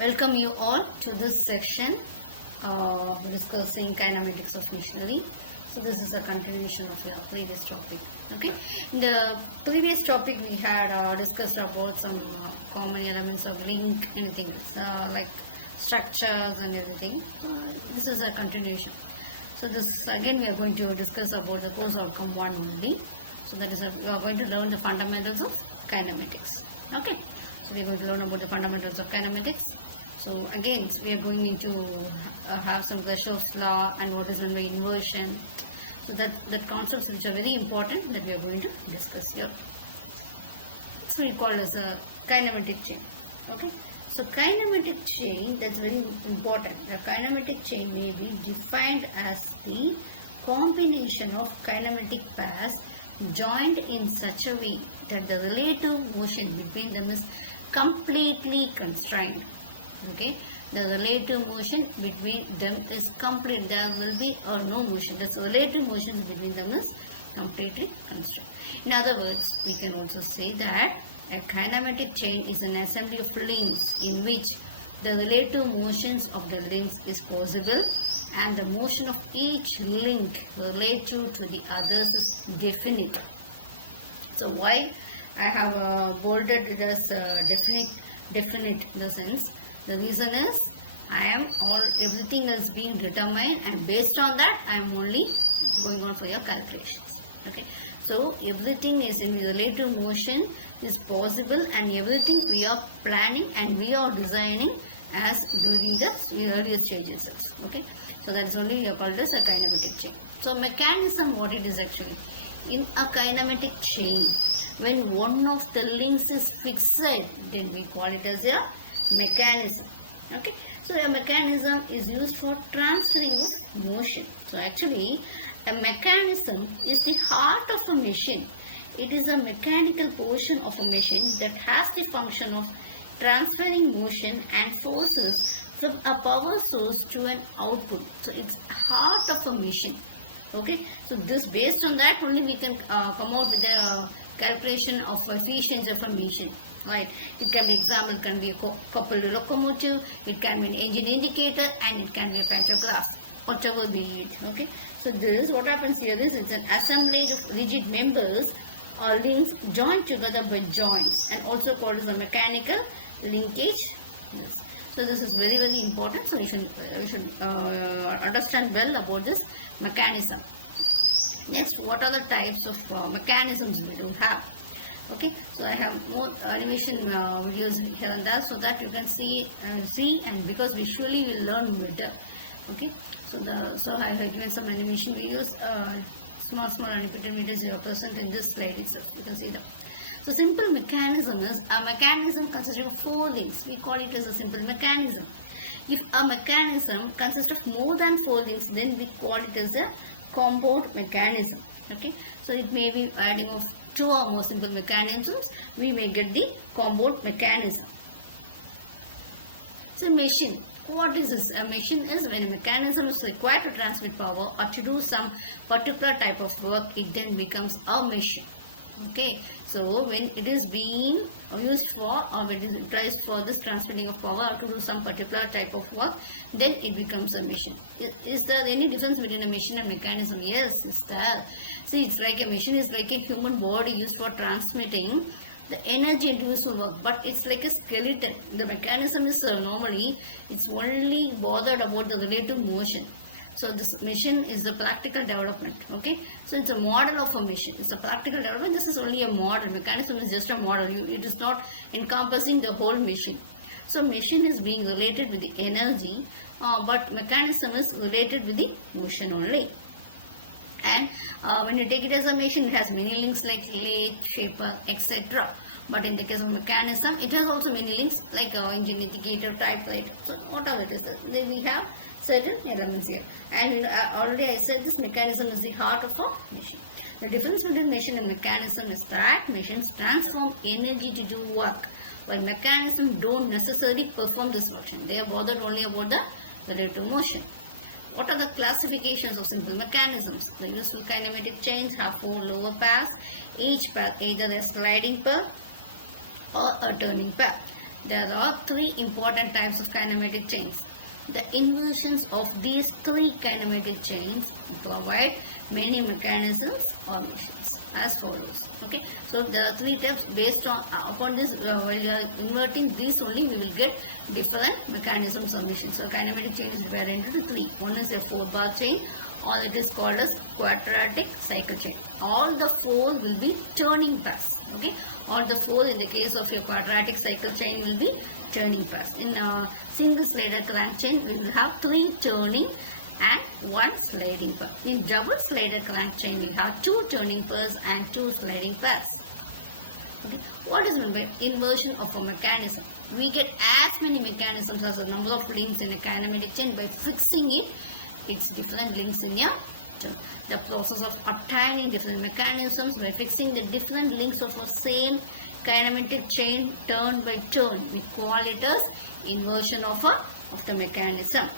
Welcome you all to this section discussing kinematics of machinery. So this is a continuation of your previous topic. Okay. In the previous topic we had discussed about some common elements of link, anything like structures and everything. This is a continuation. So this again we are going to discuss about the course outcome 1 only. So that is we are going to learn the fundamentals of kinematics. Okay. So we are going to learn about the fundamentals of kinematics. So again we are going into have some Kirchhoff's law and what is meant by inversion. So that concepts which are very important that we are going to discuss here. So we call as a kinematic chain. Okay. So kinematic chain, that's very important. The kinematic chain may be defined as the combination of kinematic pairs joined in such a way that the relative motion between them is completely constrained. Okay, the relative motion between them is complete. There will be no motion. The relative motion between them is completely constrained. In other words, we can also say that a kinematic chain is an assembly of links in which the relative motions of the links is possible and the motion of each link relative to the others is definite. So why I have bolded it as definite in the sense, the reason is everything is being determined and based on that I am only going on for your calculations. Okay, so everything is in relative motion is possible and everything we are planning and we are designing as during the earlier stages. Okay, so that is only called as a kinematic chain. So mechanism, what it is actually in a kinematic chain, when one of the links is fixed, then we call it as a mechanism. Okay, so a mechanism is used for transferring of motion. So actually a mechanism is the heart of a machine. It is a mechanical portion of a machine that has the function of transferring motion and forces from a power source to an output. So it's heart of a machine. Okay, so this based on that only we can come out with the calculation of efficiency of a machine. Right, it can be example, it can be a coupled locomotive, it can be an engine indicator, and it can be a pantograph, whatever be it. Okay, so this what happens here is it's an assemblage of rigid members or links joined together by joints and also called as a mechanical linkage. Yes. So this is very important. So we should understand well about this mechanism. Next, what are the types of mechanisms we do have? Okay, so I have more animation videos here and there so that you can see and because visually you will learn better. Okay, so I have given some animation videos, small animated videos are present in this slide itself. You can see them. So simple mechanism is a mechanism consisting of 4 links. We call it as a simple mechanism. If a mechanism consists of more than 4 links, then we call it as a compound mechanism. Okay, so it may be adding of 2 or more simple mechanisms, we may get the compound mechanism. So machine, what is this? A machine is when a mechanism is required to transmit power or to do some particular type of work, it then becomes a machine. Okay, so when it is being used for or when it is utilized for this transmitting of power or to do some particular type of work, then it becomes a machine. Is there any difference between a machine and mechanism? Yes, is there. See, it's like a machine is like a human body used for transmitting the energy into useful work, but it's like a skeleton. The mechanism is normally it's only bothered about the relative motion. So this machine is a practical development. Okay, so it's a model of a machine. It's a practical development. This is only a model. Mechanism is just a model. It is not encompassing the whole machine. So machine is being related with the energy, but mechanism is related with the motion only. And when you take it as a machine, it has many links like lathe, shaper, etc. But in the case of mechanism, it has also many links like engine indicator, typewriter. So whatever it is, then we have certain elements here. And already I said this mechanism is the heart of a machine. The difference between machine and mechanism is that machines transform energy to do work, while mechanism don't necessarily perform this function. They are bothered only about the relative motion. What are the classifications of simple mechanisms? The useful kinematic chains have 4 lower pairs, each pair either a sliding pair or a turning pair. there are three important types of kinematic chains. The inversions of these three kinematic chains provide many mechanisms or missions as follows. Okay, so there are three types. Based on upon this, while you are inverting these only, we will get different mechanisms or missions. So kinematic chain is divided into three. One is a 4-bar chain, or it is called as quadratic cycle chain. All the four will be turning paths. Okay, all the four in the case of your quadratic cycle chain will be turning paths. In a single slider crank chain, we will have 3 turning and 1 sliding path. In double slider crank chain, we have 2 turning paths and 2 sliding paths. Okay. What is meant by inversion of a mechanism? We get as many mechanisms as the number of links in a kinematic chain by fixing its different links in your chain. The process of obtaining different mechanisms by fixing the different links of a same kinematic chain turn by turn. We call it as inversion of the mechanism.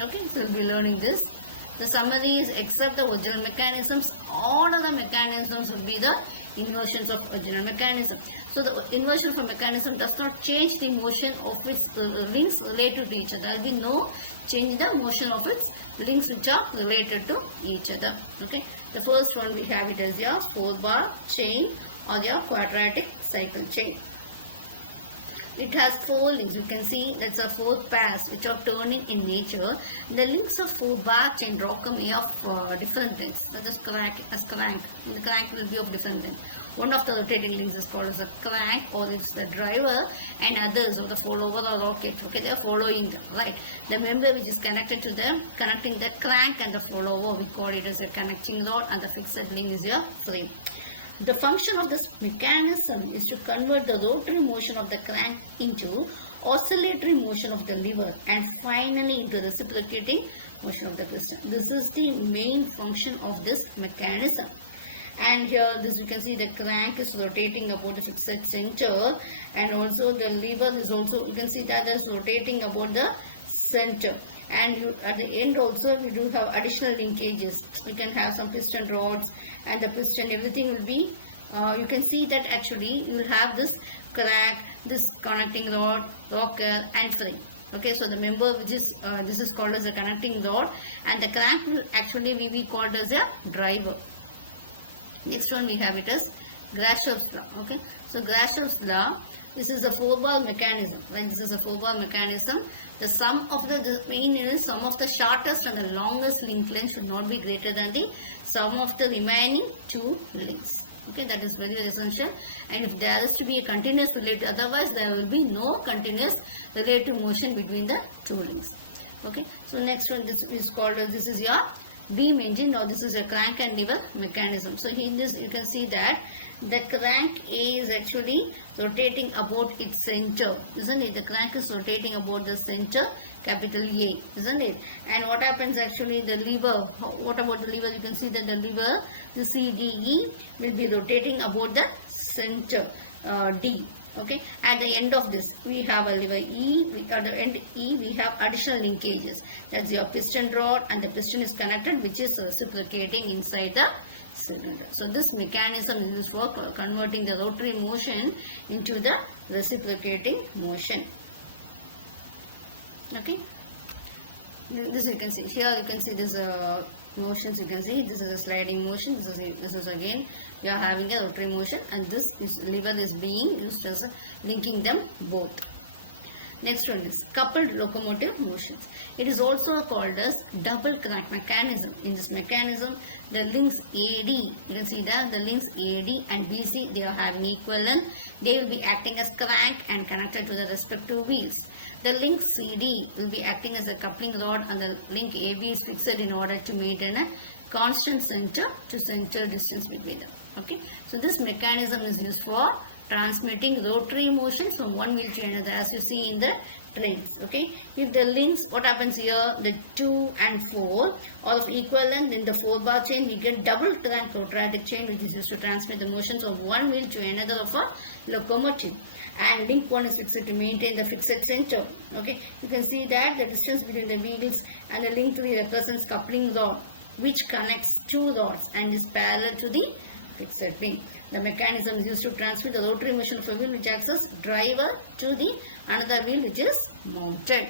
Okay, so we'll be learning this. The summary is, except the original mechanisms, all other mechanisms will be the inversions of original mechanism. So the inversion of a mechanism does not change the motion of its links related to each other. There will be no change in the motion of its links which are related to each other. Okay. The first one we have it as your 4-bar chain or your quadratic cycle chain. It has 4 links. You can see that's a 4 pairs which are turning in nature. The links of 4-bar chain rock are made of different lengths. That is crank. The crank will be of different lengths. One of the rotating links is called as a crank, or it's the driver, and others of the follower or rocket. Okay, they are following them, right? The member which is connected to them, connecting the crank and the follower, we call it as a connecting rod, and the fixed link is your frame. The function of this mechanism is to convert the rotary motion of the crank into oscillatory motion of the lever, and finally into reciprocating motion of the piston. This is the main function of this mechanism. And here this you can see the crank is rotating about the fixed center, and also the lever is also, you can see that is rotating about the center. And at the end also we do have additional linkages. We can have some piston rods, and the piston, everything will be, you can see that actually you will have this crank, this connecting rod, rocker and frame. Okay, so the member which is, this is called as a connecting rod, and the crank will actually be called as a driver. Next one we have it as Grashoff's law. Okay, so Grashoff's law, this is a 4-bar mechanism. When this is a 4-bar mechanism, the sum of the main is sum of the shortest and the longest link length should not be greater than the sum of the remaining 2 links. Okay, that is very, very essential. And if there is to be a continuous relative, otherwise there will be no continuous relative motion between the 2 links. Okay, so next one, this is called as, this is your beam engine, or this is a crank and lever mechanism. So in this you can see that the crank is actually rotating about its center, isn't it? The crank is rotating about the center, capital A, isn't it? And what happens actually, the lever, what about the lever? You can see that the lever, the CDE, will be rotating about the center, D. Okay, at the end of this we have a lever E, at the end E we have additional linkages. That's your piston rod, and the piston is connected, which is reciprocating inside the cylinder. So this mechanism is used for converting the rotary motion into the reciprocating motion. Okay, this you can see here, you can see this motions, you can see this is a sliding motion, this is again you are having a rotary motion, and this lever is being used as linking them both. Next one is coupled locomotive motions. It is also called as double crank mechanism. In this mechanism, the links AD, you can see that the links AD and BC, they are having equal length. They will be acting as crank and connected to the respective wheels. The link CD will be acting as a coupling rod, and the link AB is fixed in order to maintain a constant center to center distance between them. Okay, so this mechanism is used for transmitting rotary motions from one wheel to another, as you see in the trains. Okay, if the links, what happens here, the 2 and 4 are of equal length, in the 4-bar chain we get double crank quadratic chain, which is used to transmit the motions of one wheel to another of a locomotive, and link 1 is fixed to maintain the fixed center. Okay, you can see that the distance between the wheels and the link 3 represents coupling rod, which connects 2 rods and is parallel to the fixed link. The mechanism is used to transmit the rotary motion of a wheel which acts as driver to the another wheel which is mounted.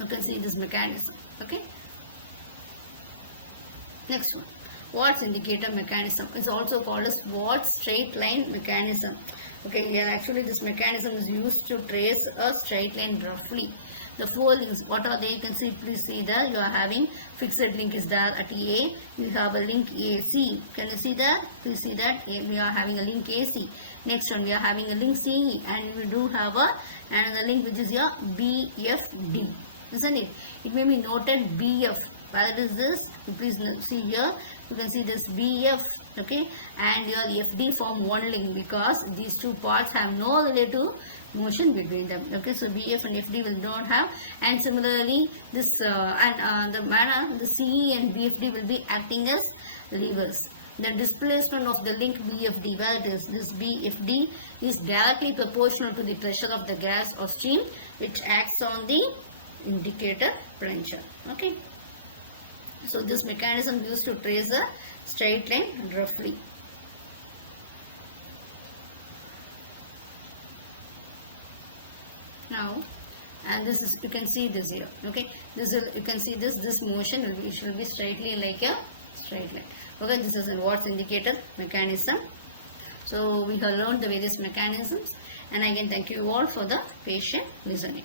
You can see this mechanism. Okay. Next one. Watt's indicator mechanism is also called as Watt's straight line mechanism. Okay, yeah, actually this mechanism is used to trace a straight line roughly. The four links, what are they? You can see, please see that you are having fixed link is there at A. You have a link AC. Can you see that? Please see that we are having a link AC. Next one, we are having a link CE, and we do have another link which is your BFD, isn't it? It may be noted BF. Where is this? Please see here. You can see this BF, okay, and your FD form one link because these two parts have no relative motion between them. Okay, so BF and FD will not have, and similarly this the manner the CE and BFD will be acting as levers. The displacement of the link BFD, where it is this BFD, is directly proportional to the pressure of the gas or stream which acts on the indicator plunger. Okay. So this mechanism used to trace a straight line roughly. Now, and this is, you can see this here. Okay, this will, you can see this motion will be, it should be straightly like a straight line. Okay, this is a Watt's indicator mechanism. So we have learned the various mechanisms, and again thank you all for the patient listening.